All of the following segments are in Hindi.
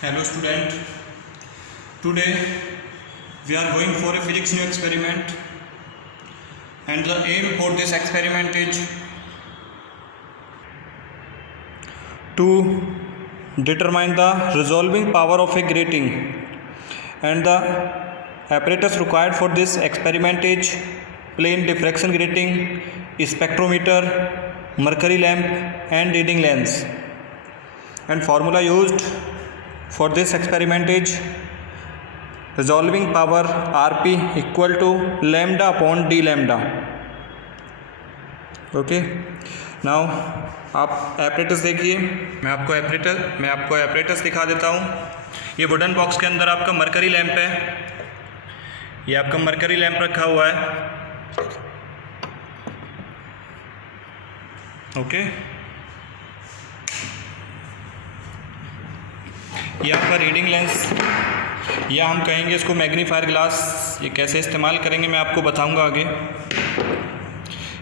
Hello student, today we are going for a physics new experiment and the aim for this experiment is to determine the resolving power of a grating, and the apparatus required for this experiment is plane diffraction grating, spectrometer, mercury lamp and reading lens. And formula used for this experiment is resolving power Rp equal to lambda upon d lambda. Okay, now आप एपरेटस देखिए। मैं आपको एपरेटस दिखा देता हूँ। ये वुडन बॉक्स के अंदर आपका मरकरी लैंप है। ये आपका मरकरी लैंप रखा हुआ है। ओके, ये आपका रीडिंग लेंस, या हम कहेंगे इसको मैग्नीफायर ग्लास। ये कैसे इस्तेमाल करेंगे मैं आपको बताऊंगा आगे।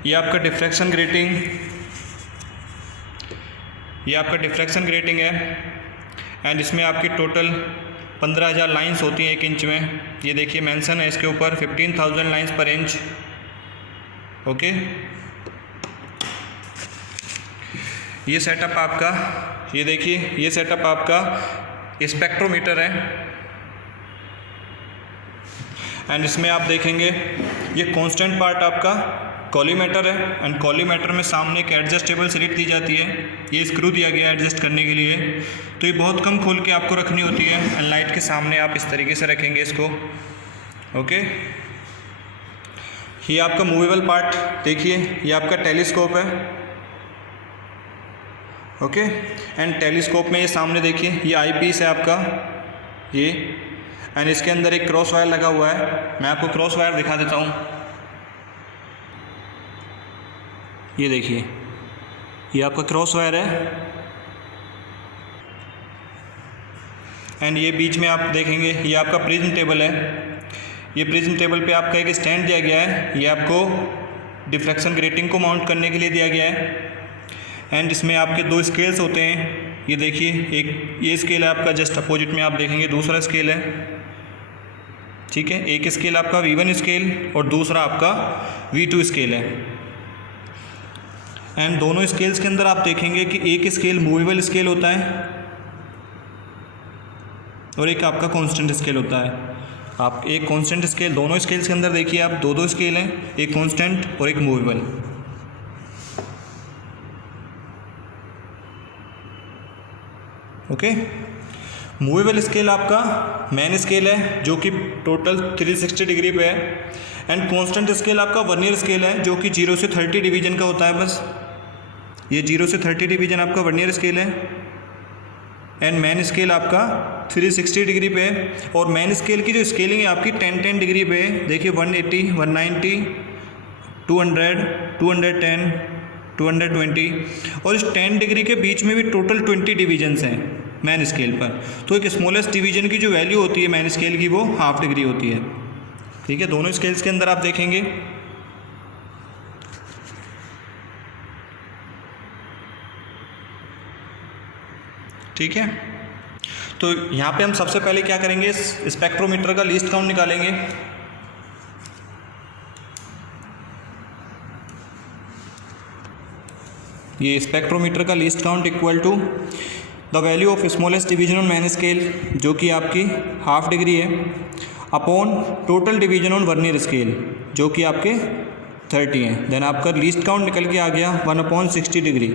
ये आपका डिफ्रैक्शन ग्रेटिंग है एंड इसमें आपकी टोटल 15,000 लाइंस होती हैं 1 इंच में। ये देखिए मेंशन है इसके ऊपर 15,000 लाइंस पर इंच। ओके, ये सेटअप आपका, ये देखिए ये सेटअप आपका स्पेक्ट्रोमीटर है एंड इसमें आप देखेंगे ये कांस्टेंट पार्ट आपका कॉलीमेटर है एंड कॉलीमेटर में सामने एक एडजस्टेबल स्लिट दी जाती है। ये स्क्रू दिया गया है एडजस्ट करने के लिए, तो ये बहुत कम खोल के आपको रखनी होती है एंड लाइट के सामने आप इस तरीके से रखेंगे इसको। ओके, ये आपका मूवेबल पार्ट देखिए, ये आपका टेलीस्कोप है। ओके, एंड टेलीस्कोप में ये सामने देखिए ये आई पीस है आपका ये, एंड इसके अंदर एक क्रॉस वायर लगा हुआ है। मैं आपको क्रॉस वायर दिखा देता हूँ। ये देखिए ये आपका क्रॉस वायर है एंड ये बीच में आप देखेंगे ये आपका प्रिज्म टेबल है। ये प्रिज्म टेबल पे आपका एक स्टैंड दिया गया है। ये आपको डिफ्रैक्शन ग्रेटिंग को माउंट करने के लिए दिया गया है एंड इसमें आपके 2 स्केल्स होते हैं। ये देखिए एक ये स्केल है आपका, जस्ट अपोजिट में आप देखेंगे दूसरा स्केल है। ठीक है, एक स्केल आपका V1 स्केल और दूसरा आपका V2 स्केल है। एंड दोनों स्केल्स के अंदर आप देखेंगे कि एक स्केल मूवेबल स्केल होता है और एक आपका कांस्टेंट स्केल होता है। आप एक कांस्टेंट स्केल, दोनों स्केल्स के अंदर देखिए आप 2 स्केल हैं, एक कांस्टेंट और एक मूवेबल। ओके, मूवेबल स्केल आपका मेन स्केल है जो कि टोटल 360 डिग्री पे है एंड कांस्टेंट स्केल आपका वर्नियर स्केल है जो कि 0 से 30 डिवीजन का होता है। बस ये 0 से 30 डिवीजन आपका वर्नियर स्केल है एंड मेन स्केल आपका 360 डिग्री पे है। और मेन स्केल की जो स्केलिंग है आपकी 10-10 डिग्री पे है। देखिए 180, 190, 200, 210, 220 और इस 10 डिग्री के बीच में भी टोटल 20 डिवीजन्स हैं मैन स्केल पर। तो एक स्मॉलेस्ट डिवीजन की जो वैल्यू होती है मैन स्केल की वो ½ डिग्री होती है। ठीक है, दोनों स्केल्स के अंदर आप देखेंगे। ठीक है, तो यहाँ पे हम सबसे पहले क्या करेंगे, स्पेक्ट्रोमीटर का लीस्ट काउंट निकालेंगे। ये स्पेक्ट्रोमीटर का least count equal to the value of smallest division on main scale जो कि आपकी ½ डिग्री है, upon total division on vernier scale जो कि आपके 30 हैं। देन आपका लीस्ट काउंट निकल के आ गया 1/60 डिग्री,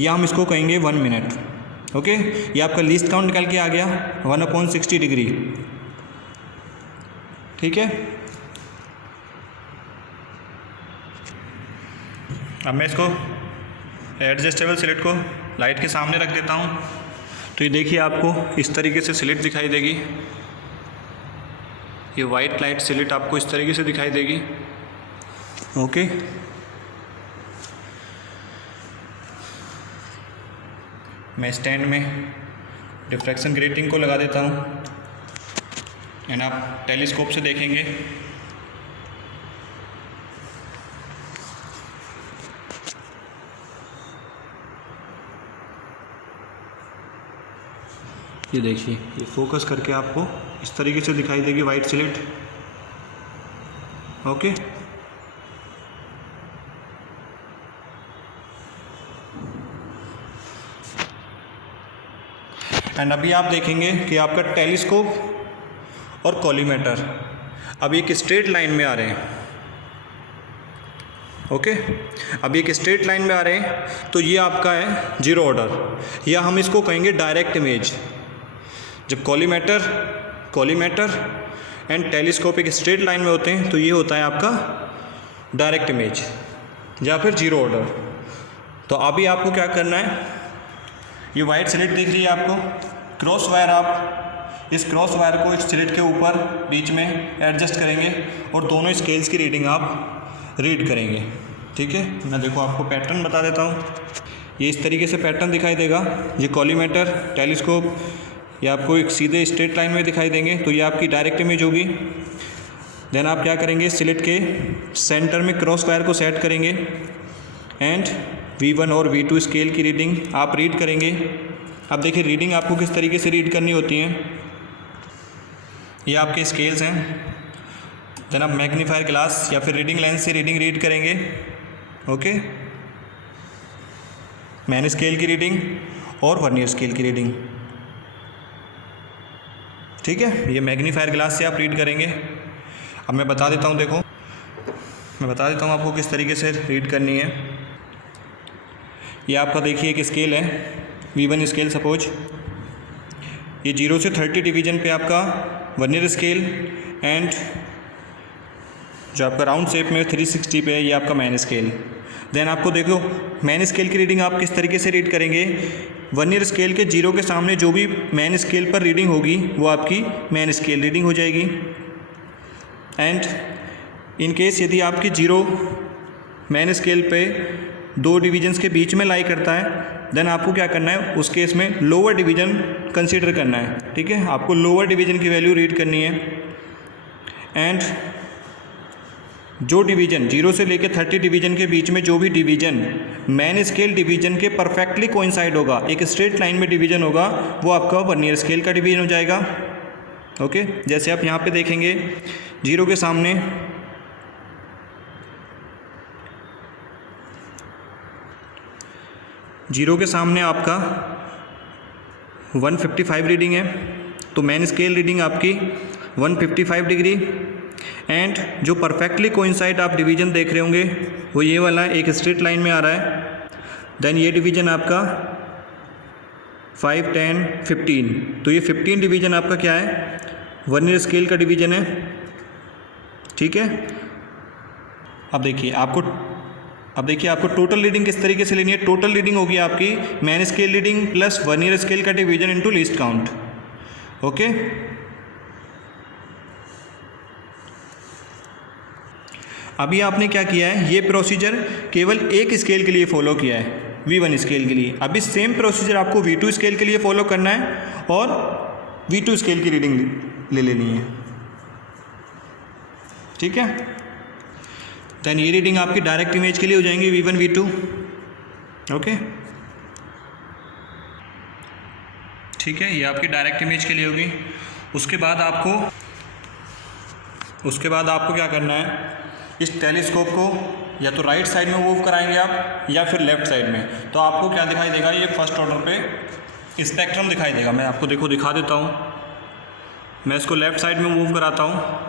या हम इसको कहेंगे 1 मिनट। ओके, ये आपका लीस्ट काउंट निकल के आ गया 1/60 डिग्री। ठीक है, अब मैं इसको एडजस्टेबल स्लिट को लाइट के सामने रख देता हूँ। तो ये देखिए आपको इस तरीके से स्लिट दिखाई देगी। ये वाइट लाइट स्लिट आपको इस तरीके से दिखाई देगी। ओके, मैं स्टैंड में डिफ्रैक्शन ग्रेटिंग को लगा देता हूँ एंड आप टेलीस्कोप से देखेंगे ये देखिए, ये फोकस करके आपको इस तरीके से दिखाई देगी वाइट स्लेट। ओके, एंड अभी आप देखेंगे कि आपका टेलीस्कोप और कॉलीमेटर अब एक स्ट्रेट लाइन में आ रहे हैं। ओके, अब एक स्ट्रेट लाइन में आ रहे हैं, तो ये आपका है जीरो ऑर्डर, या हम इसको कहेंगे डायरेक्ट इमेज। जब कॉलीमेटर एंड टेलीस्कोप एक स्ट्रेट लाइन में होते हैं तो ये होता है आपका डायरेक्ट इमेज या फिर जीरो ऑर्डर। तो अभी आपको क्या करना है, ये वाइट स्लिट दिख रही है आपको, क्रॉस वायर, आप इस क्रॉस वायर को इस स्लिट के ऊपर बीच में एडजस्ट करेंगे और दोनों स्केल्स की रीडिंग आप रीड करेंगे। ठीक है, मैं देखो आपको पैटर्न बता देता हूँ। ये इस तरीके से पैटर्न दिखाई देगा। ये कॉलीमेटर, टेलीस्कोप, ये आपको एक सीधे स्ट्रेट लाइन में दिखाई देंगे, तो ये आपकी डायरेक्ट इमेज होगी। देन आप क्या करेंगे, स्लिट के सेंटर में क्रॉस वायर को सेट करेंगे एंड V1 और V2 स्केल की रीडिंग आप रीड करेंगे। अब देखिए रीडिंग आपको किस तरीके से रीड करनी होती है। ये आपके स्केल्स हैं, देन आप मैग्नीफायर ग्लास या फिर रीडिंग लेंस से रीडिंग रीड करेंगे। ओके, मैन स्केल की रीडिंग और वर्नियर स्केल की रीडिंग। ठीक है, ये मैग्नीफायर ग्लास से आप रीड करेंगे। अब मैं बता देता हूँ, देखो मैं बता देता हूँ आपको किस तरीके से रीड करनी है। ये आपका देखिए एक स्केल है, V1 स्केल सपोज, ये 0 से 30 डिवीजन पे आपका वर्नियर स्केल एंड जो आपका राउंड शेप में 360 पे है ये आपका मैन स्केल। देन आपको देखो मैन स्केल की रीडिंग आप किस तरीके से रीड करेंगे। वर्नियर स्केल के 0 के सामने जो भी मैन स्केल पर रीडिंग होगी वो आपकी मैन स्केल रीडिंग हो जाएगी। एंड इन केस यदि आपकी 0 मैन स्केल पे 2 डिवीजन्स के बीच में लाई करता है, देन आपको क्या करना है, उस केस में लोअर डिवीजन कंसीडर करना है। ठीक है, आपको लोअर डिवीजन की वैल्यू रीड करनी है। एंड जो डिवीजन 0 से लेकर 30 डिवीजन के बीच में जो भी डिवीजन मैन स्केल डिवीजन के परफेक्टली कोइंसाइड होगा, एक स्ट्रेट लाइन में डिवीजन होगा, वो आपका वर्नियर स्केल का डिवीजन हो जाएगा। ओके, जैसे आप यहाँ पे देखेंगे 0 के सामने आपका 155 रीडिंग है, तो मैन स्केल रीडिंग आपकी 155 डिग्री। एंड जो परफेक्टली कोइंसाइड आप डिवीजन देख रहे होंगे वो ये वाला एक स्ट्रेट लाइन में आ रहा है। देन ये डिवीजन आपका 5, 10, 15, तो ये 15 डिवीजन आपका क्या है, वर्नियर स्केल का डिवीजन है। ठीक है, अब देखिए आपको टोटल रीडिंग किस तरीके से लेनी है। टोटल रीडिंग होगी आपकी main scale reading plus vernier scale का division into least count. Okay, अभी आपने क्या किया है, ये प्रोसीजर केवल एक स्केल के लिए फॉलो किया है, V1 स्केल के लिए। अभी सेम प्रोसीजर आपको V2 स्केल के लिए फॉलो करना है और V2 स्केल की रीडिंग ले लेनी है। ठीक है, देन ये रीडिंग आपकी डायरेक्ट इमेज के लिए हो जाएंगी V1 V2। ओके, ठीक है, ये आपकी डायरेक्ट इमेज के लिए होगी। उसके बाद आपको क्या करना है, इस टेलीस्कोप को या तो राइट साइड में मूव कराएंगे आप या फिर लेफ्ट साइड में। तो आपको क्या दिखाई देगा, ये फर्स्ट ऑर्डर पे स्पेक्ट्रम दिखाई देगा। मैं आपको देखो दिखा देता हूँ, मैं इसको लेफ्ट साइड में मूव कराता हूँ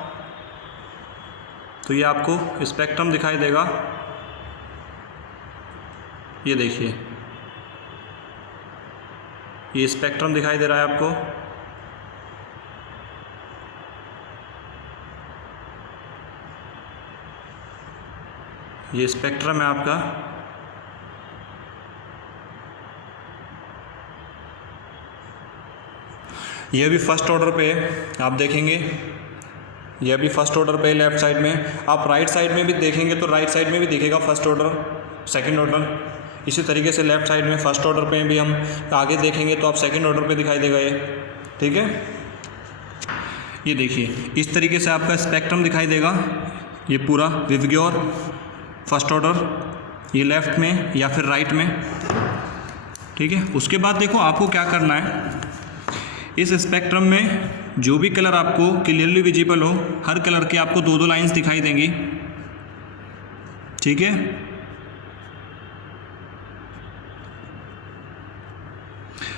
तो ये आपको स्पेक्ट्रम दिखाई देगा। ये देखिए, ये स्पेक्ट्रम दिखाई दे रहा है आपको। ये स्पेक्ट्रम है आपका। ये अभी फर्स्ट ऑर्डर पे है, आप देखेंगे ये अभी फर्स्ट ऑर्डर पे है लेफ्ट साइड में। आप राइट साइड में भी देखेंगे तो राइट साइड में भी दिखेगा फर्स्ट ऑर्डर, सेकंड ऑर्डर। इसी तरीके से लेफ्ट साइड में फर्स्ट ऑर्डर पे भी हम आगे देखेंगे तो आप सेकंड ऑर्डर पे दिखाई देगा ये। ठीक है, ये देखिए इस तरीके से आपका स्पेक्ट्रम दिखाई देगा। ये पूरा विवग्योर फर्स्ट ऑर्डर, ये लेफ़्ट में या फिर राइट में। ठीक है, उसके बाद देखो आपको क्या करना है, इस स्पेक्ट्रम में जो भी कलर आपको क्लियरली विजिबल हो, हर कलर के आपको दो दो लाइंस दिखाई देंगी, ठीक है।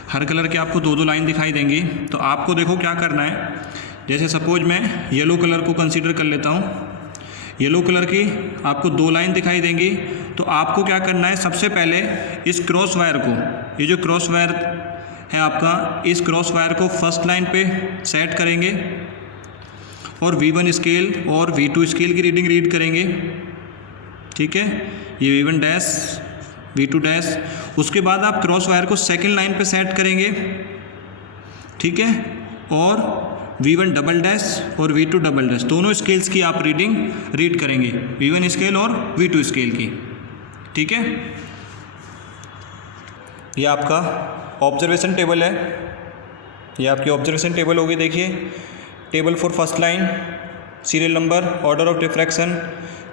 हर कलर के आपको दो दो लाइन दिखाई देंगी। तो आपको देखो क्या करना है, जैसे सपोज मैं येलो कलर को कंसीडर कर लेता हूँ। येलो कलर की आपको दो लाइन दिखाई देंगी। तो आपको क्या करना है, सबसे पहले इस क्रॉस वायर को, ये जो क्रॉस वायर है आपका, इस क्रॉस वायर को फर्स्ट लाइन पे सेट करेंगे और V1 स्केल और V2 स्केल की रीडिंग रीड करेंगे, ठीक है। ये V1 डैश, V2 डैश। उसके बाद आप क्रॉस वायर को सेकंड लाइन पे सेट करेंगे, ठीक है, और V1 डबल डैश और V2 डबल डैश, दोनों स्केल्स की आप रीडिंग रीड करेंगे, V1 स्केल और V2 स्केल की, ठीक है। ये आपका ऑब्जर्वेशन टेबल है, ये आपकी ऑब्जर्वेशन टेबल होगी। देखिए, table for first line, serial number, order of diffraction,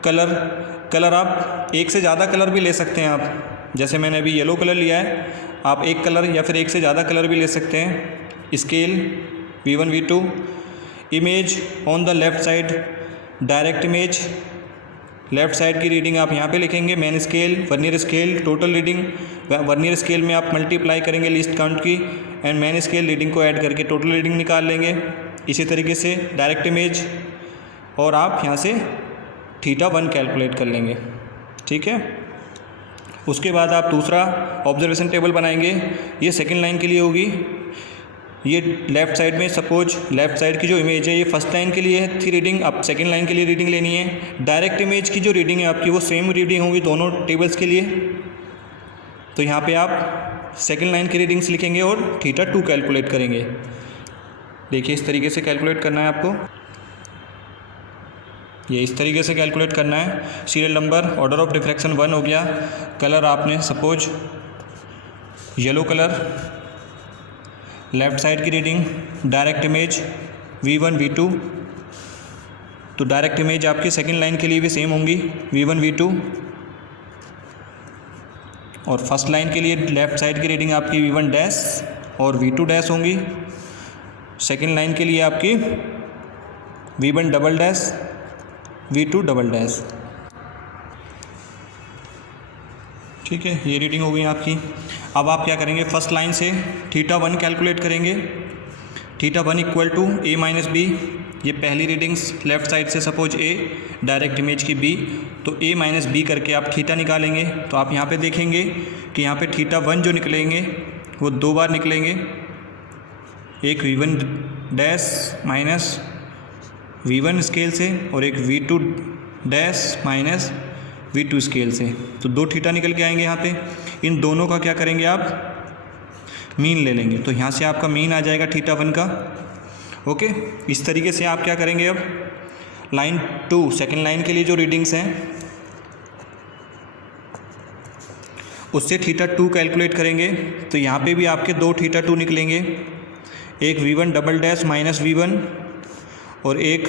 colour आप एक से ज़्यादा कलर भी ले सकते हैं आप, जैसे मैंने अभी येलो कलर लिया है, आप एक कलर या फिर एक से ज़्यादा कलर भी ले सकते हैं। Scale V1 V2, image on the left side, direct image, left side की रीडिंग आप यहाँ पे लिखेंगे, main scale, vernier scale, total reading, vernier scale में आप मल्टीप्लाई करेंगे लीस्ट काउंट की, एंड मेन स्केल रीडिंग को ऐड करके टोटल रीडिंग निकाल लेंगे। इसी तरीके से डायरेक्ट इमेज, और आप यहाँ से θ1 कैलकुलेट कर लेंगे, ठीक है। उसके बाद आप दूसरा ऑब्जर्वेशन टेबल बनाएंगे, ये सेकंड लाइन के लिए होगी। ये लेफ़्ट साइड में, सपोज लेफ़्ट साइड की जो इमेज है ये फर्स्ट लाइन के लिए थी रीडिंग, अब सेकंड लाइन के लिए रीडिंग लेनी है। डायरेक्ट इमेज की जो रीडिंग है आपकी वो सेम रीडिंग होगी दोनों टेबल्स के लिए। तो यहाँ पे आप सेकंड लाइन की रीडिंग्स लिखेंगे और θ2 कैलकुलेट करेंगे। देखिए, इस तरीके से कैलकुलेट करना है आपको, ये इस तरीके से कैलकुलेट करना है। Serial number, order of diffraction 1 हो गया। कलर आपने suppose yellow colour, left side की reading, direct image V1 V2, तो डायरेक्ट इमेज आपकी सेकंड लाइन के लिए भी सेम होंगी, V1 V2, और फर्स्ट लाइन के लिए लेफ़्ट साइड की रीडिंग आपकी V1 डैश और V2 डैश होंगी। सेकंड लाइन के लिए आपकी V1 double dash, V2 double dash, ठीक है। ये रीडिंग हो गई आपकी। अब आप क्या करेंगे, फर्स्ट लाइन से θ1 कैलकुलेट करेंगे। θ1 equal to A minus B, ये पहली रीडिंग्स लेफ़्ट साइड से, सपोज A, डायरेक्ट इमेज की B, तो A माइनस B करके आप θ निकालेंगे। तो आप यहाँ पे देखेंगे कि यहाँ पे θ1 जो निकलेंगे वो दो बार निकलेंगे, एक V1 dash minus V1 scale से और एक V2 dash minus V2 scale से, तो दो θ निकल के आएंगे यहाँ पे। इन दोनों का क्या करेंगे, आप मीन ले लेंगे, तो यहाँ से आपका मीन आ जाएगा θ1 का, ओके। इस तरीके से आप क्या करेंगे, अब लाइन 2, सेकेंड लाइन के लिए जो रीडिंग्स हैं उससे θ2 कैलकुलेट करेंगे। तो यहाँ पे भी आपके दो θ2 निकलेंगे, एक V1 double dash minus V1 और एक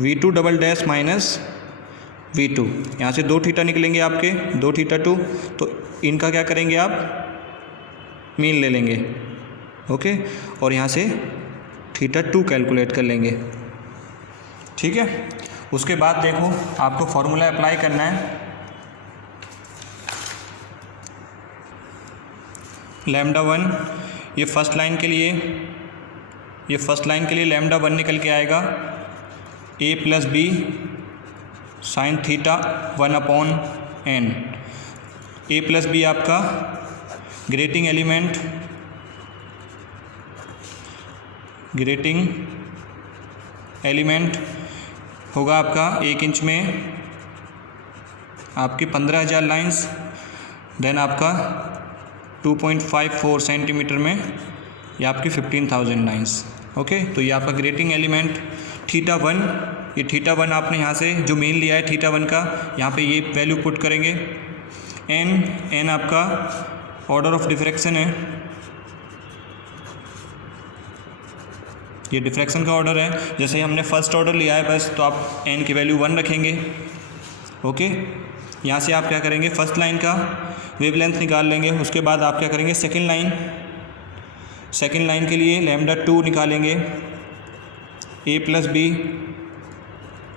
V2 double dash minus V2। यहाँ से दो θ निकलेंगे आपके, दो θ2, तो इनका क्या करेंगे, आप मीन ले लेंगे, ओके, और यहाँ से θ2 कैलकुलेट कर लेंगे, ठीक है। उसके बाद देखो, आपको फॉर्मूला अप्लाई करना है। λ1, ये फर्स्ट लाइन के लिए, ये फर्स्ट लाइन के लिए λ1 निकल के आएगा A plus B sine θ1/n। A plus B आपका ग्रेटिंग एलिमेंट होगा आपका 1 इंच में आपकी 15,000 लाइन्स, देन आपका 2.54 सेंटीमीटर में ये आपकी 15,000 लाइन्स, ओके। तो ये आपका ग्रेटिंग एलिमेंट θ1, ये θ1 आपने यहाँ से जो मीन लिया है θ1 का, यहाँ पे ये वैल्यू पुट करेंगे। n आपका ऑर्डर ऑफ डिफ्रैक्शन है, ये डिफ्रैक्शन का ऑर्डर है। जैसे हमने फर्स्ट ऑर्डर लिया है बस, तो आप n की वैल्यू 1 रखेंगे, ओके। यहाँ से आप क्या करेंगे, फर्स्ट लाइन का वेवलेंथ निकाल लेंगे। उसके बाद आप क्या करेंगे, सेकेंड सेकेंड लाइन के लिए लैम्डा 2 निकालेंगे, A plus B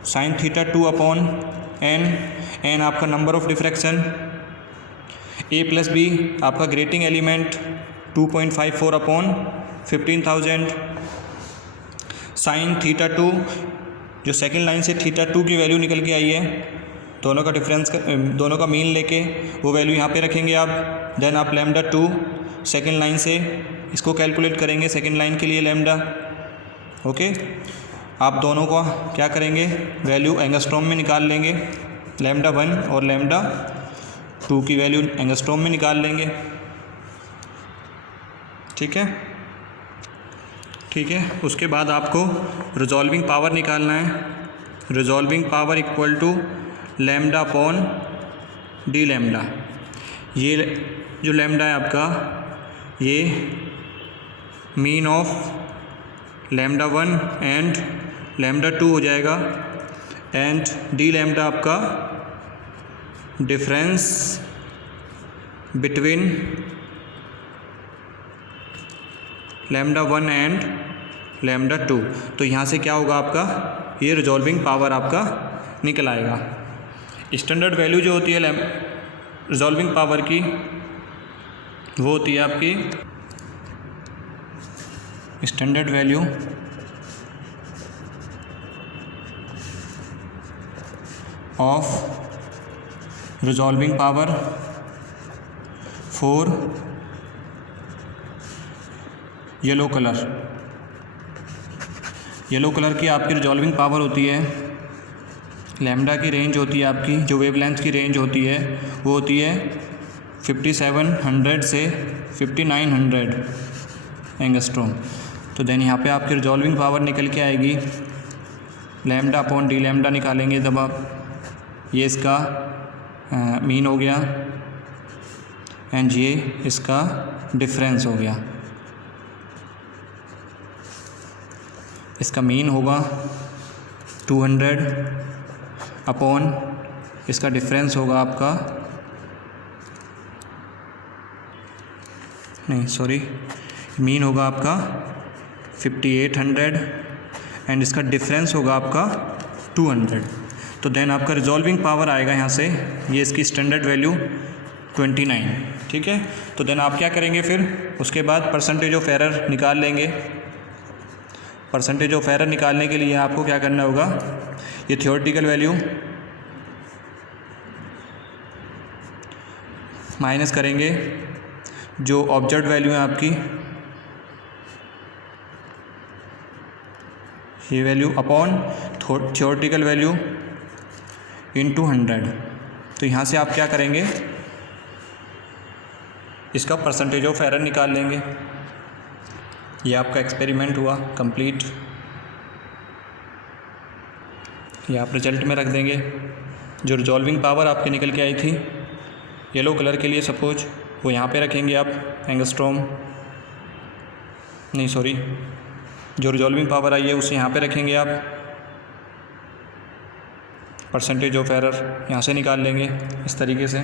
sine theta 2 upon N आपका number of diffraction, A plus B आपका grating element 2.54 upon 15,000, sine theta 2 जो सेकेंड लाइन से थीटा 2 की वैल्यू निकल के आई है, दोनों का डिफरेंस दोनों का मीन लेके वो वैल्यू यहाँ पे रखेंगे आप। देन आप लैम्डा 2 सेकेंड लाइन से इसको कैलकुलेट करेंगे, सेकेंड लाइन के लिए लैम्डा। ओके, आप दोनों का क्या करेंगे, वैल्यू एंगस्ट्रॉम में निकाल लेंगे, लैम्डा 1 और लैम्डा 2 की वैल्यू एंगस्ट्रॉम में निकाल लेंगे। ठीक है, ठीक है। उसके बाद आपको रिजॉल्विंग पावर निकालना है। Resolving power equal to lambda upon D lambda. ये जो लैम्डा है आपका, ये mean of lambda 1 and lambda 2 हो जाएगा, एंड डी लैम्डा आपका difference between lambda 1 and lambda 2। तो यहाँ से क्या होगा आपका, ये रिजॉल्विंग पावर आपका निकल आएगा। स्टैंडर्ड वैल्यू जो होती है रिजॉल्विंग पावर की, वो होती है आपकी standard value of resolving power for yellow colour. Yellow colour की आपकी रिजॉल्विंग पावर होती है, लैम्डा की रेंज होती है आपकी, जो वेवलेंथ की रेंज होती है वो होती है 5700 से 5900 एंगस्ट्रॉम। तो देन यहाँ पे आपकी रिजॉल्विंग पावर निकल के आएगी, लैम्डा अपॉन डी लैम्डा निकालेंगे तब आप, ये इसका मीन हो गया एंड ये इसका डिफरेंस हो गया। इसका मीन होगा 200 अपॉन इसका डिफरेंस होगा आपका, नहीं सॉरी, मीन होगा आपका 5800 एंड इसका डिफरेंस होगा आपका 200। तो देन आपका रिजॉल्विंग पावर आएगा यहाँ से, ये इसकी स्टैंडर्ड वैल्यू 29। ठीक है, तो देन आप क्या करेंगे फिर उसके बाद परसेंटेज ऑफ एरर निकाल लेंगे। परसेंटेज ऑफ एरर निकालने के लिए आपको क्या करना होगा, ये थ्योरेटिकल वैल्यू माइनस करेंगे जो ऑब्जर्व वैल्यू है आपकी, ये value upon theoretical value into 100। तो यहाँ से आप क्या करेंगे, इसका परसेंटेज ऑफ एरर निकाल लेंगे। ये आपका एक्सपेरिमेंट हुआ कंप्लीट, ये आप रिजल्ट में रख देंगे। जो रिजॉल्विंग पावर आपके निकल के आई थी येलो कलर के लिए सपोज, वो यहाँ पे रखेंगे आप एंगस्ट्रॉम, नहीं सॉरी, जो रिजॉल्विंग पावर आई है उसे यहाँ पे रखेंगे आप, परसेंटेज ऑफ एरर यहाँ से निकाल लेंगे इस तरीके से।